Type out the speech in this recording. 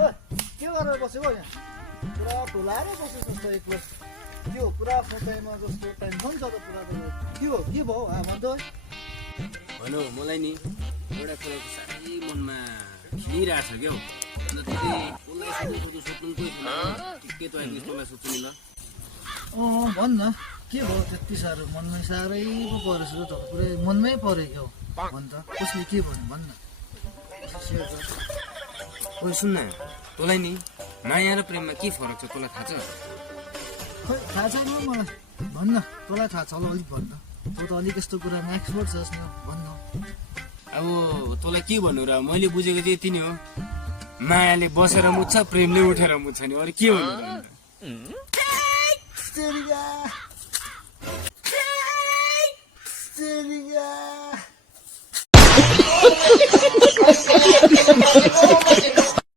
के गरेर बसेको यहाँ पुरा ढोलाएर बसेको जस्तो एक्लो के हो पुरा सोचाइमा जस्तो टेन्सन छ त पुरा के हो के भयो भन त भन मलाई नि एउटा कुराको साह्रै मनमा खिलिरहेछ क्या हो अन्त त्यसलाई सोध्नु कोही छैन के त अहिले तँलाई सोध्नु नि ल भन् न के भयो त्यति साह्रो मनमै साह्रै पो परेछ त पुरै मनमै पऱ्यो क्या हो भन् त कसले के भन्यो भन् न ओइ सुन्न तँलाई नि माया र प्रेममा के फरक छ तँलाई थाहा छ खै थाहा छैन मलाई भन्न तँलाई थाहा छ होला अलिक भन्न तँ त अलिक यस्तो कुरामा एक्सपर्ट छस् नि भन्न अब तँलाई के भन्नु र मैले बुझेको चाहिँ यति नै हो मायाले बसेर मुत्छ प्रेमले उठेर मुत्छ नि अरू के भन्नु